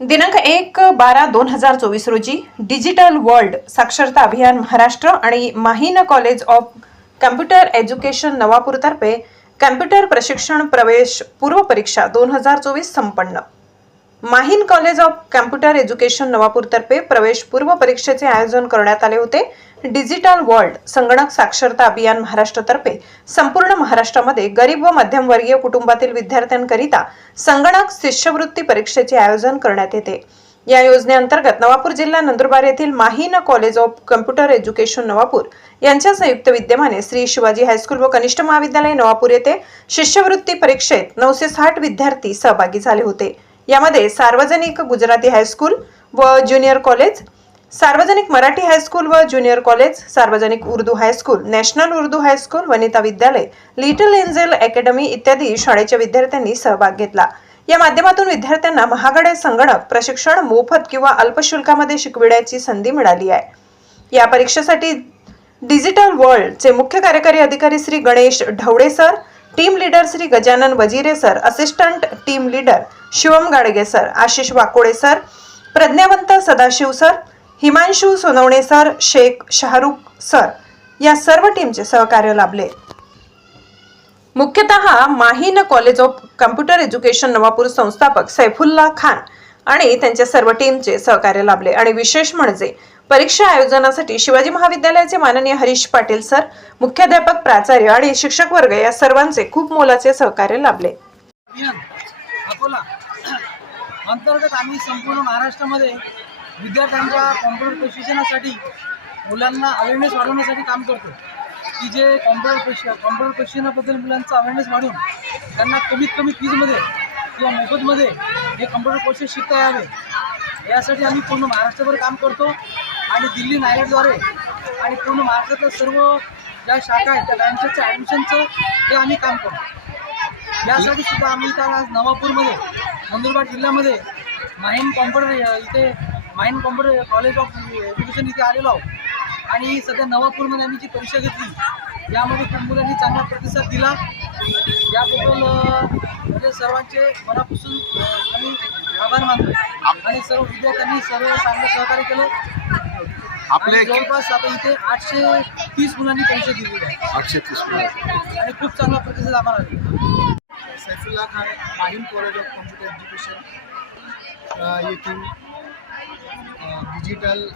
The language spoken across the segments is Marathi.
दिनांक एक बारा दोन हजार चोवीस रोजी डिजिटल वर्ल्ड साक्षरता अभियान महाराष्ट्र आणि Maheen college of computer education नवापूरतर्फे computer प्रशिक्षण प्रवेश पूर्व परीक्षा दोन हजार चोवीस संपन्न. Maheen college of computer education नवापूरतर्फे प्रवेश पूर्व परीक्षेचे आयोजन करण्यात आले होते. डिजिटल वर्ल्ड संगणक साक्षरता अभियान महाराष्ट्रतर्फे संपूर्ण महाराष्ट्रामध्ये गरीब व मध्यमवर्गीय कुटुंबातील विद्यार्थ्यांकरिता संगणक शिष्यवृत्ती परीक्षेचे आयोजन करण्यात येते. या योजनेअंतर्गत नवापूर जिल्हा नंदुरबार येथील Maheen college of computer education Navapur यांच्या संयुक्त विद्यमाने श्री शिवाजी हायस्कूल व कनिष्ठ महाविद्यालय नवापूर येथे शिष्यवृत्ती परीक्षेत नऊशे साठ विद्यार्थी सहभागी झाले होते. यामध्ये सार्वजनिक गुजराती हायस्कूल व ज्युनियर कॉलेज सार्वजनिक मराठी हायस्कूल व ज्युनियर कॉलेज सार्वजनिक Urdu high school national Urdu high school Vanita Vidyalaya little angel academy इत्यादी शाळेच्या विद्यार्थ्यांनी सहभाग घेतला. या माध्यमातून विद्यार्थ्यांना महागडे संगणक प्रशिक्षण मोफत किंवा अल्पशुल्कामध्ये शिकविण्याची संधी मिळाली आहे. या परीक्षेसाठी डिजिटल वर्ल्डचे मुख्य कार्यकारी अधिकारी Shri Ganesh Dhawade sir team leader Shri Gajanan Wajire sir assistant team leader Shivam Gadge sir Ashish Wakode sir Pradnyavant Sadashiv sir Himanshu Sonawane sir Shaikh Shahrukh sir या सर्व टीमचे सहकार्य लाभले. मुख्यतः Maheen college of computer education Navapur संस्थापक सैफुल्ला खान आणि त्यांच्या सर्व टीमचे सहकार्य लाभले. आणि विशेष म्हणजे परीक्षा आयोजनासाठी शिवाजी महाविद्यालयाचे माननीय हरीश पाटील सर मुख्याध्यापक प्राचार्य आणि शिक्षक वर्ग या सर्वांचे खूप मोलाचे सहकार्य लाभले. अकोला. अंतर्गत आम्ही संपूर्ण महाराष्ट्रामध्ये विद्यार्थ्यांच्या कॉम्प्युटर प्रशिक्षणासाठी मुलांना अवेअरनेस वाढवण्यासाठी काम करतो. की जे कॉम्प्युटर प्रशि कॉम्प्युटर प्रशिक्षणाबद्दल मुलांचा अवेअरनेस वाढून त्यांना कमीत कमी फीजमध्ये किंवा मोफतमध्ये हे कॉम्प्युटर कोर्सेस शिकता यावे. यासाठी आम्ही पूर्ण महाराष्ट्रभर काम करतो. आणि दिल्ली नायडद्वारे आणि पूर्ण महाराष्ट्रातल्या सर्व ज्या शाखा आहेत त्या बँकेच्या ॲडमिशनचं ते आम्ही काम करतो. यासाठी सुद्धा आम्ही इथं आज नवापूरमध्ये नंदुरबार जिल्ह्यामध्ये माहीन कॉम्प्युटर इथे Maheen computer college of education इथे आलेलो आहोत. आणि सध्या नवापूरमध्ये आम्ही जी परीक्षा घेतली यामध्ये खूप मुलांनी चांगला प्रतिसाद दिला. याबद्दल म्हणजे सर्वांचे मनापासून आम्ही आभार मानतो. आणि सर्व विद्यार्थ्यांनी सर्व चांगलं सहकार्य केलं. आपले जवळपास आता इथे आठशे तीस मुलांनी परीक्षा दिलेली आहे आठशे तीस आणि खूप चांगला प्रतिसाद आम्हाला आला Saifulla Khan Mahim college of computer education a, digital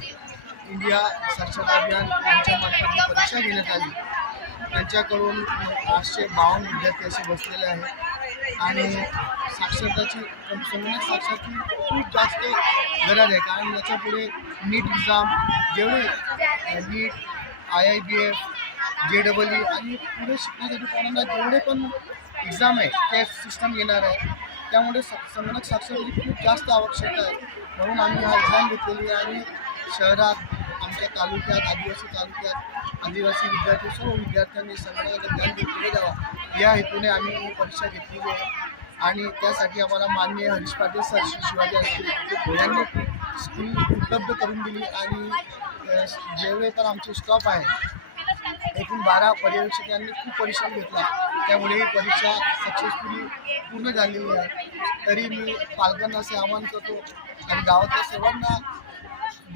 India साक्षरता अभियान यांच्यामार्फत परीक्षा घेण्यात आली. त्यांच्याकडून आठशे बावन्न विद्यार्थी असे बसलेले आहेत. आणि साक्षरताची संगणक साक्षरची खूप जास्त गरज आहे. कारण याच्यापुढे नीट एक्झाम जेवढे NEET I I B F J double E आणि पुढे शिकण्यासाठी कोणाला जेवढे पण एक्झाम आहे ते सिस्टम येणार आहे त्यामुळे स संगणक साक्षरतेची खूप जास्त आवश्यकता आहे. म्हणून आम्ही हा एक्झाम घेतलेली आहे आणि शहरात आमच्या तालुक्यात आदिवासी तालुक्यात आदिवासी विद्यार्थी सर्व विद्यार्थ्यांनी संगणकाचं ज्ञान घेतले द्यावा या हेतूने आम्ही ही परीक्षा घेतलेली आहे. आणि त्यासाठी आम्हाला मान्य हरीश पाटील सर श्री शिवाजी असतील यांनी स्कूल उपलब्ध करून दिली. आणि जेवढे पण आमचे स्टॉप आहे एकूण बारा पर्यवेक्षकांनी खूप परिश्रम घेतला. त्यामुळे ही परीक्षा सक्सेसफुली पूर्ण झालेली आहे. तरी मी पालकांना असे आवाहन करतो आणि गावातल्या सर्वांना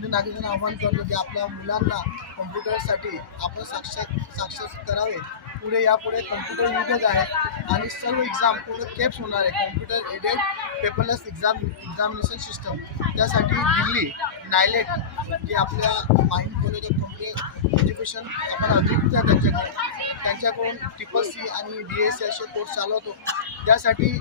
नागरिकांना आवाहन करतो की आपल्या मुलांना कम्प्युटरसाठी आपण साक्षात साक्षर करावे. पुढे यापुढे कम्प्युटर युगच आहे आणि सर्व एक्झाम पुढे केप्स होणार आहे. Computer aided paperless exam examination system त्यासाठी दिल्ली नायलेट जे आपल्या mind college of computer education आपण अधिकृत आहे त्यांच्याकडे त्यांच्याकडून ट्रिपल सी आणि डी एस सी असे कोर्स चालवतो. त्यासाठी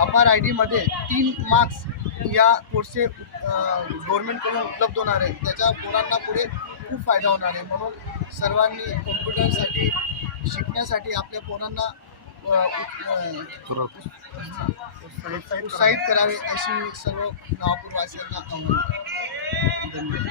अपार आय डीमध्ये तीन मार्क्स या कोर्सचे गव्हर्नमेंटकडून उपलब्ध होणार आहे. त्याच्या पोरांना पुढे खूप फायदा होणार आहे. म्हणून सर्वांनी कॉम्प्युटरसाठी शिकण्यासाठी आपल्या पोरांना उत्साहित करावे अशी सर्व नावापूरवासियांना आव्हान. धन्यवाद.